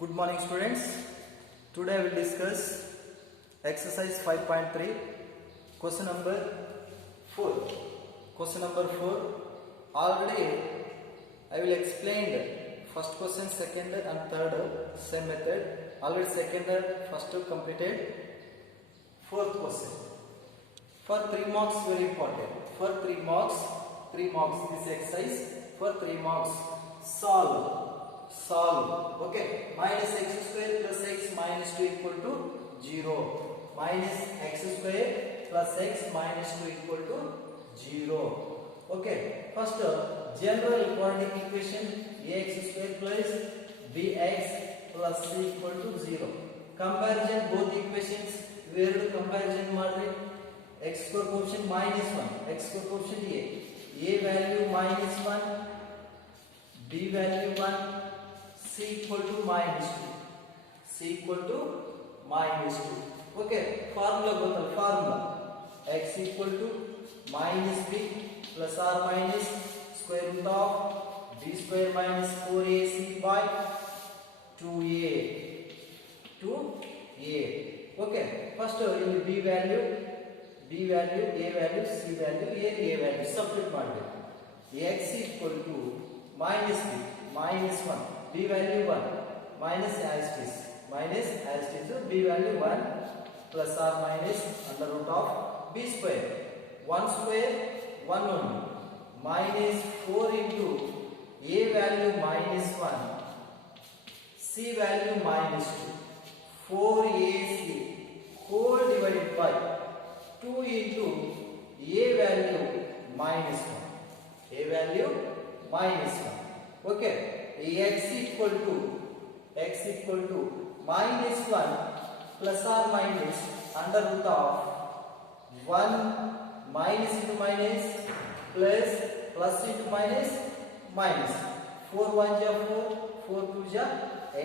Good morning students. Today I will discuss exercise 5.3 question number 4. Question number 4. Already I will explain the first question, second and third same method. Already second and first completed. Fourth question. For 3 marks very important. For 3 marks this exercise. For 3 marks solve. Okay, minus x square plus x minus 2 equal to 0. Minus x square plus x minus 2 equal to 0. Okay, first general quadratic equation ax square plus bx plus c equal to 0. Comparison both equations where comparison madre x square coefficient minus 1, x square coefficient a value minus 1, b value 1, c equal to minus 2. C equal to minus 2. Okay, formula both formula x equal to minus b plus or minus square root of b square minus 4ac by 2a. Okay, first in the b value, a value, c value, a value substitute ಮಾಡಬೇಕು. x equal to minus b minus 1, b value 1 minus as it is b value 1 plus or minus under root of b square 1 square 1 only minus 4 into a value minus 1, c value minus 2, 4ac whole divided by 2 into a value minus 1. Okay, x equal to minus 1 plus or minus under root of 1 minus into minus plus into minus 4 1 ja 4, 4 2 ja 8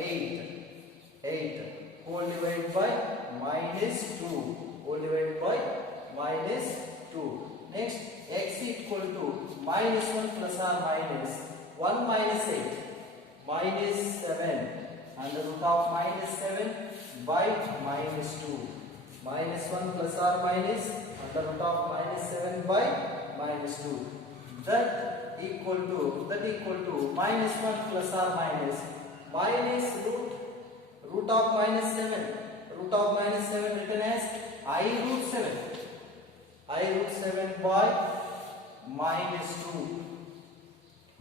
whole divided by minus 2 whole divided by minus 2. Next, x equal to minus 1 plus or minus 1 minus 8 minus 7 under root of minus 7 by minus 2. Minus 1 plus or minus under root of minus 7 by minus 2. That equal to minus 1 plus or minus root of minus 7. Root of minus 7 written as I root 7 by minus 2.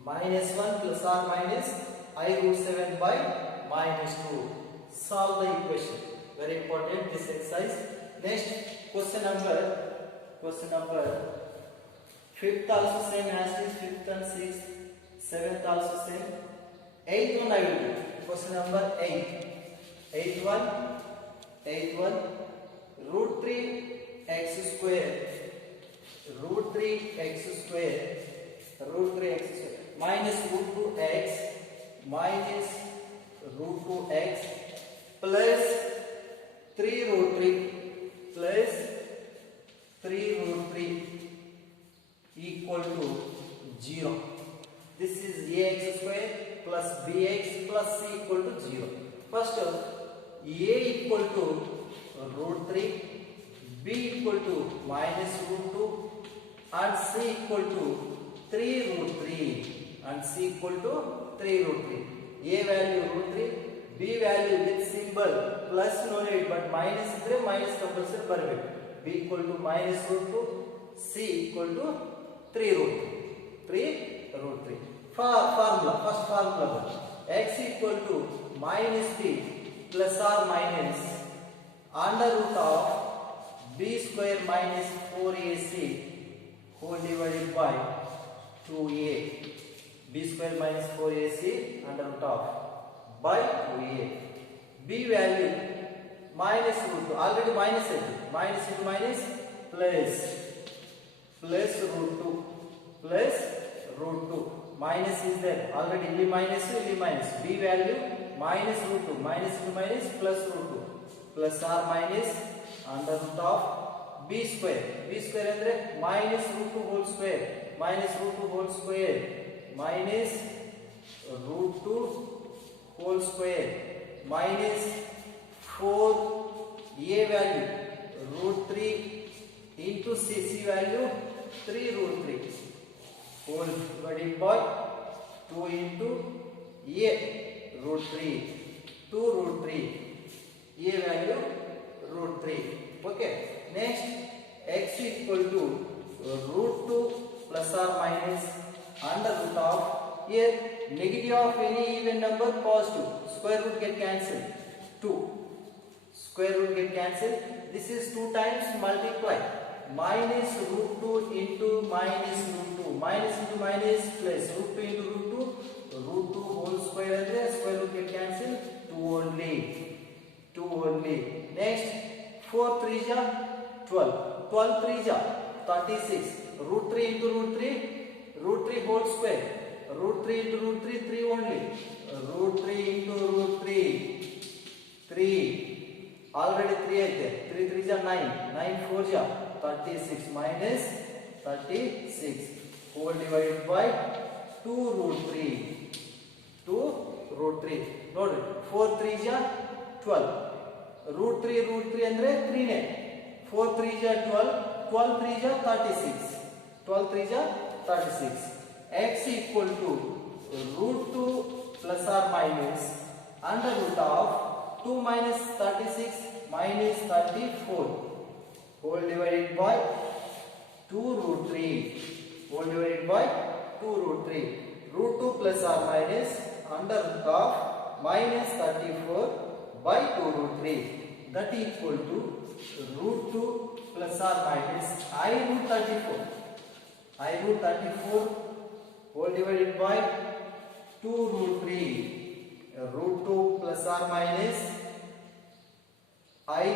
Minus 1 plus or minus I root 7 by minus 2. Solve the equation. Very important this exercise. Next question number 5th also same as this, 5th and 6th, 7th also same. 8th one I will do. Question number 8. 8th one root 3 x square minus root 2x plus 3 root 3 equal to 0. This is ax square plus bx plus c equal to 0. First a equal to root 3, b equal to minus root 2 and c equal to 3 root 3 and c equal to 3 root 3. A value root 3, b value with symbol plus no need but minus idre minus compulsory ಬರಬೇಕು. b equal to minus root 2, c equal to 3 root 3. Formula, first formula x equal to minus b plus or minus under root of b square minus 4ac whole divided by 2a. b square minus 4ac under root of by 2a. b value minus root 2 already minus it, minus into minus plus root 2 minus is there already ಇಲ್ಲಿ minus b value minus root 2 minus into minus plus root 2 plus or minus under root of b square ಅಂದ್ರೆ minus root 2 whole square minus root 2 whole square minus root 2 whole square minus 4a value root 3 into c value 3 root 3 whole divided by 2 into a root 3 2 root 3 a value root 3. Okay, next x equal to root 2 plus or minus under root of, here negative of any even number positive, square root get cancelled, 2 square root get cancelled, this is 2 times multiply minus root 2 into minus root 2, minus into minus plus root 2 into root 2 whole square and the square root get cancelled, 2 only. Next 4 3 ja 12, 12 3 ja 36, root 3 into root 3 whole square, root 3 into root 3 3 only, root 3 into root 3 3, already 3 aite 3 3 ja 9, 9 4 ja 36 minus 36 whole divided by 2 root 3 ನೋಡಿ 4 3 ja 12, root 3 ಅಂದ್ರೆ 3 ನೇ, 4 3 ja 12, 12 3 ja 36, 12 3 ja 36. X equal to root 2 plus or minus under root of 2 minus 36 minus 34 whole divided by 2 root 3 whole divided by 2 root 3. Root 2 plus or minus under root of minus 34 by 2 root 3, that equal to root 2 plus or minus I root 34 whole divided by 2 root 3, root 2 plus or minus I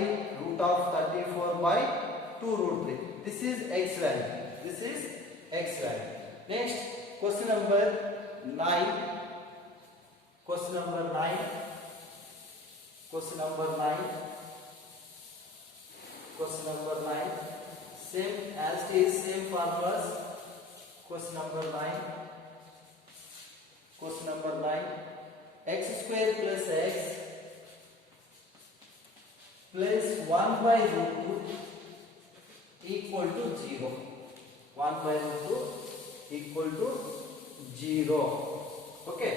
root of 34 by 2 root 3. This is x value. Next question number 9. Question number 9, same as it is, same formulas. Question number 9, x square plus x plus 1 by root 2 equal to 0. 1 by root 2 equal to 0. Okay.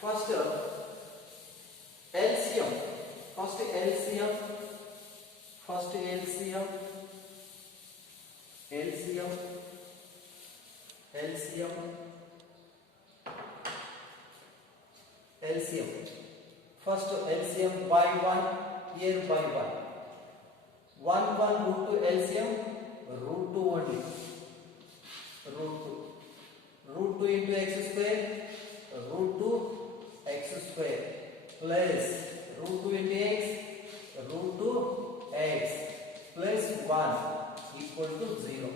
First LCM. First LCM by 1, here by 1. 1 root 2 LCM, root 2 only. Root 2 into x square, root 2 x square plus root 2 into x, root 2 x plus 1 equal to 0.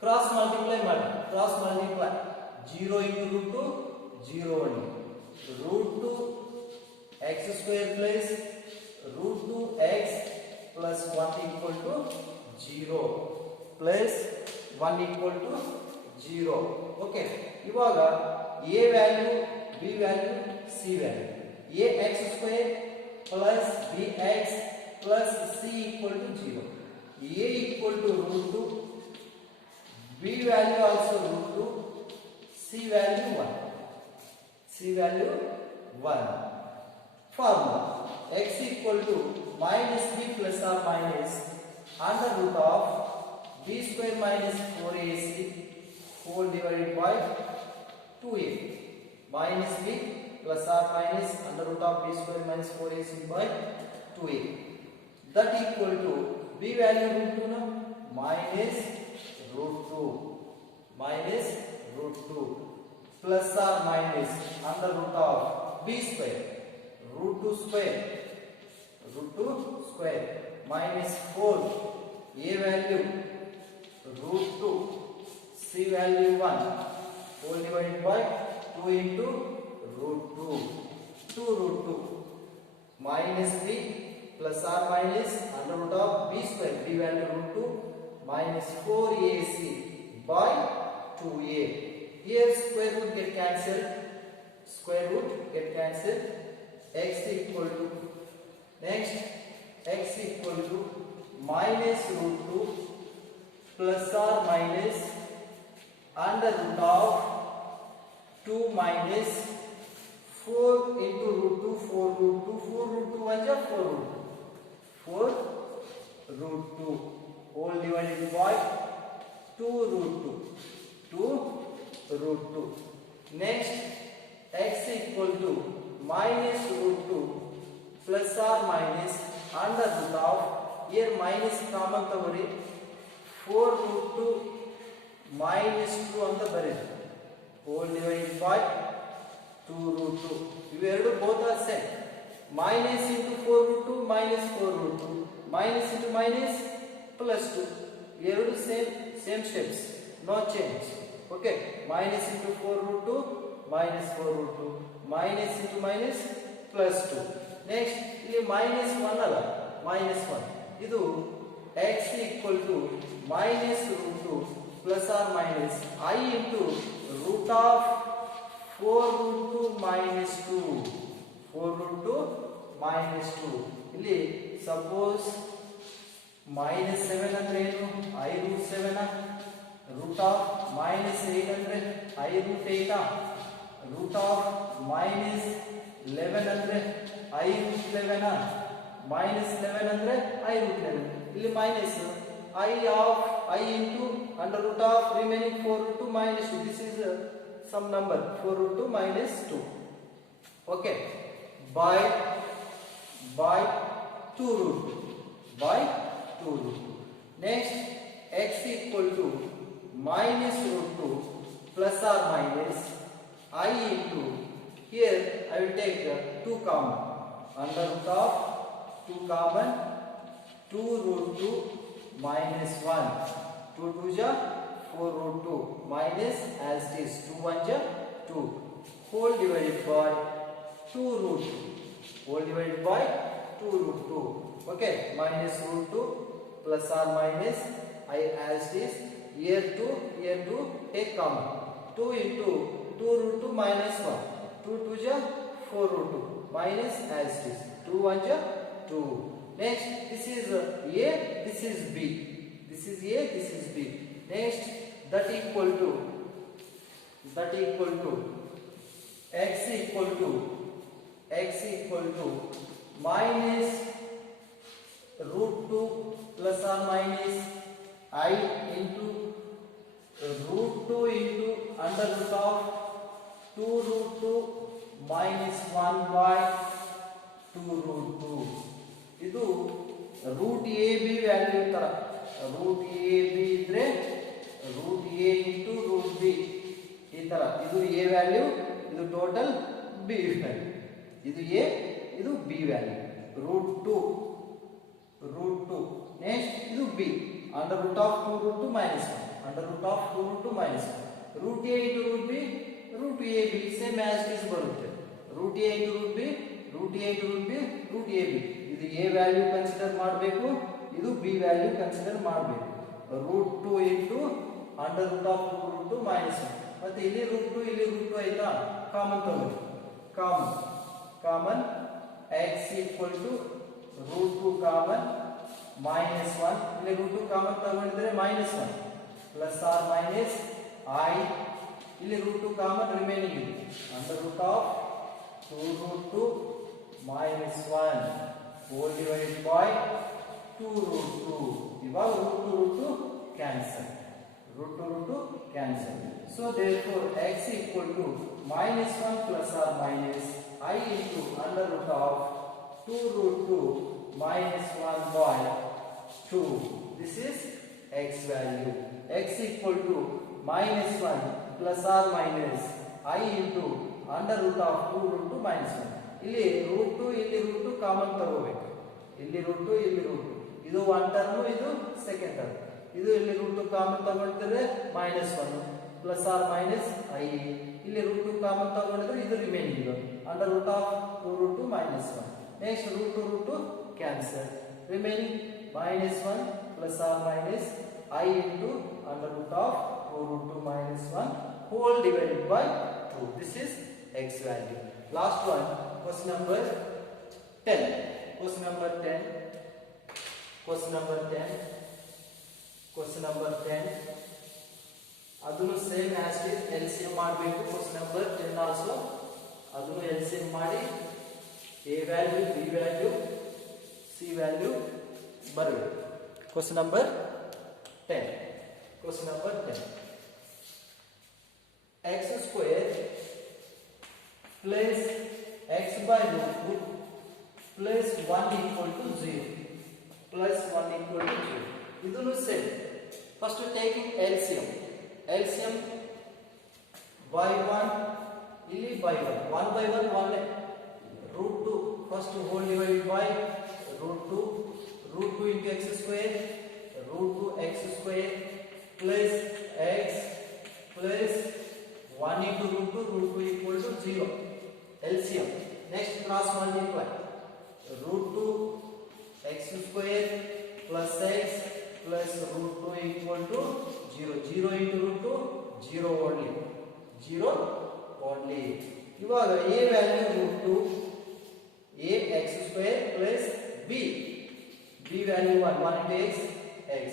Cross multiply 0 into root 2, 0 only. Root 2 x square plus root 2 x plus 1 equal to 0 plus 1 equal to 0. Okay. ಇವಾಗ a value, b value, c value. Ax square plus bx plus c equal to 0. A equal to root 2, b value also root 2, c value 1. Formula x equal to minus b plus or minus under root of b square minus 4ac whole divided by 2a minus b plus or minus under root of b square minus 4ac by 2a, that equal to b value root 2 na minus root 2 plus or minus under root of b square root 2 square minus 4 a value root 2 c value 1 whole divided by 2 into root 2 minus b plus or minus under root of b square b value root 2 minus 4ac by 2a. Here square root get cancelled. square root get cancelled. X equal to, next x equal to minus root 2 plus or minus under root of 2 minus 4 into root 2, 4 root 2, 4 root 2 1 ja 4 root 2, 4 root 2 whole divided by 2 root 2, 2 root 2. Next x equal to minus root 2 plus or minus under root of, here minus common ತಗೊಳ್ಳಿ, 4 root 2 minus 2 ಅಂತ ಬರೆಯಿರಿ, whole divided by 2 root 2. ಇವೆರಡು both are same. Minus into 4 root 2 minus 4 root 2 minus into minus plus 2. ಎರಡು same steps, no change. Okay, minus into 4 root 2 minus 4 root 2 minus into minus plus 2. Next ಇಲ್ಲಿ minus 1 ಅಲ್ಲ, minus 1. ಇದು x equal to minus root 2 plus or minus I into root of 4 root 2 minus 2. 4 root 2 minus 2. ಇಲ್ಲಿ suppose minus 7 ಅಂದ್ರೆ ಏನು, I root 7 root of minus 8 ಅಂದ್ರೆ I root 8 root of minus 11 ಅಂದ್ರೆ I root 11 minus 11 ಅಂದ್ರೆ I root 11. ಇಲ್ಲಿ minus I of I into under root of remaining 4 root 2 minus 2. This is some number 4 root 2 minus 2. Okay, by 2 root 2, by 2 root 2. Next x equal to minus root 2 plus or minus I into, here I will take 2 common, under root of 2 common, 2 root 2 minus 1, 2 2 ja 4 root 2 minus as it is 2 1 ja 2 whole divided by 2 root 2, whole divided by 2 root 2. Okay, minus root 2 plus or minus I as it is, here 2 take common, 2 into 2 root 2 minus 1, 2 2 ja 4 root 2 minus as it is, 2 1 ja 2. Next this is A, this is B, this is A, this is B. Next that equal to x equal to minus root 2 plus or minus I into root 2 into under root of 2 root 2 minus 1 by 2 root 2. ಇದು root A B value ತರ, root A B ಇದ್ರೆ root A into root B ಈ ತರ, ಇದು A value, ಇದು total B value, ಇದು A ಇದು B value, root 2. Next ಇದು B under root of 2 root 2 minus 1, under root of 2 root 2 minus 1, root A into root B, root A B same as it is ಬರುತ್ತೆ, root A into root B, root A into root B, root A B. ಇದು A value consider ಮಾಡಬೇಕು, ಇದು B value consider ಮಾಡಬೇಕು. Root 2 into under root of 2 root 2 minus 1, ಮತ್ತೆ ಇಲ್ಲಿ root 2 ಇಲ್ಲಿ root 2 ಆಯ್ತಾ, common ತಗೊಳ್ಳಿ, common x equal to root 2 common minus 1, ಇಲ್ಲಿ ರೂಟ್ 2 ಕಾಮನ್ ತಗೊಂಡಿದ್ರೆ minus 1 plus or minus I, ಇಲ್ಲಿ ರೂಟ್ 2 ಕಾಮನ್ ರಿಮೈನಿಂಗ್ ಇದೆ, under root of 2 root 2 minus 1 whole divided by 2 root 2. ಇವಾಗ root 2 cancel, root 2 cancel. So therefore x equal to minus 1 plus or minus I into under root of 2 root 2 minus 1 by 2. This is x value. X equal to minus 1 plus or minus I into under root of 2 root 2 minus 1. ಇಲ್ಲಿ root 2 ಇಲ್ಲಿ root 2 common ತಗೋಬೇಕು, ಇಲ್ಲಿ root 2 ಇಲ್ಲಿ root 2, ಇದು one term ಇದು second term, ಇದು ಇಲ್ಲಿ root 2 common ತಗೊಂಡಿದ್ರೆ minus 1 plus or minus I, ಇಲ್ಲಿ ರೂಟ್ 2 ಕಾಮನ್ ತಗೊಂಡಿದ್ರೆ ಇದು ರಿಮೈನಿಂಗ್ ಇದು under root of 2 root 2 minus 1. Next root 2 cancel, remaining minus 1 plus or minus I into under root of 2 root 2 minus 1 whole divided by 2. This is x value. Last one, question number 10. Question number 10. Question number 10. Question number 10. ಅದನ್ನು same as it LCM ಮಾಡಬೇಕು. Question number 10 also ಅದನ್ನು LCM ಮಾಡಿ a value, b value, c value ಬರಬೇಕು. Question number 10. Question number 10. x square plus x by root 2 plus 1 equal to 0. Plus 1 equal to 0. ಇದನ್ನು same. First taking LCM. LCM by 1 ಇಲ್ಲಿ by 1 1 by 1 1 root 2 first whole divided by root 2 into x square root 2 x square plus x plus 1 into root 2 equal to 0. LCM. Next cross multiply root 2 x square plus x plus root 2 equal to 0. 0 into root 2 0 only. 0 only. ಇವಾಗ a value root 2 a x square plus b value 1 into x x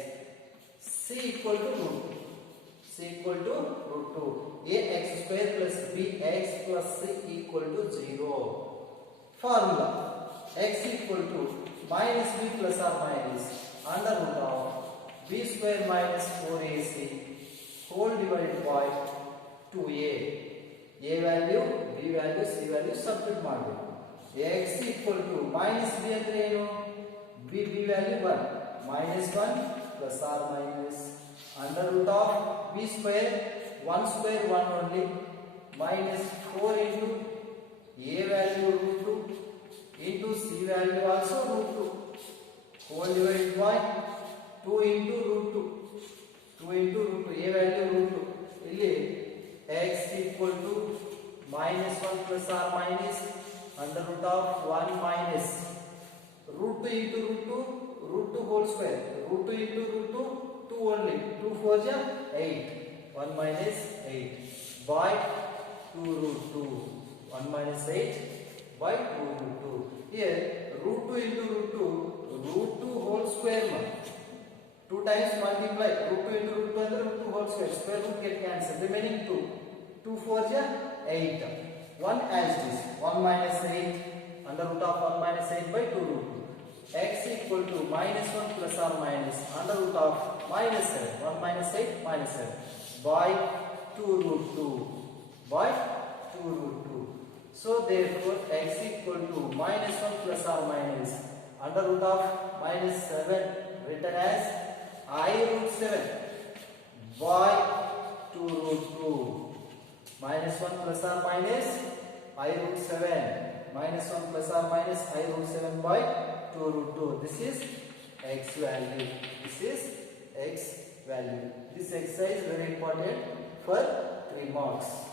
c equal to root 2. C equal to root 2. A x square plus b x plus c equal to 0. Formula x equal to minus b plus or minus under root of b square minus 4ac whole divided by 2a. A value, b value, c value substitute ಮಾಡಬೇಕು. x equal to minus b ಅಂದ್ರೆ ಏನು? b value 1 minus 1 plus or minus under root of b square 1 square 1 only minus 4 into a value root 2 into c value also root 2 whole divided by 2 into root 2. 2 into root 2 a value root 2 ಇಲ್ಲಿ x equal to minus 1 plus or minus under root of 1 minus root 2 into root 2 whole square root 2 into root 2 2 only 2 4 ja 8 1 minus 8 by 2 root 2 1 minus 8 by 2 root 2. Here root 2 into root 2 whole square 2 times multiply root 2 into root 2 and root 2 whole square root get cancelled remaining 2 2 4 ja 8 1 as this 1 minus 8 under root of 1 minus 8 by 2 root 2 x equal to minus 1 plus or minus under root of minus 7 1 minus 8 minus 7 by 2 root 2 by 2 root 2. So therefore x equal to minus 1 plus or minus under root of minus 7 written as I root 7 by 2 root 2 minus 1 plus or minus I root 7 minus 1 plus or minus I root 7 by 2 root 2. This is x value. This is x value. This exercise is very important for 3 marks.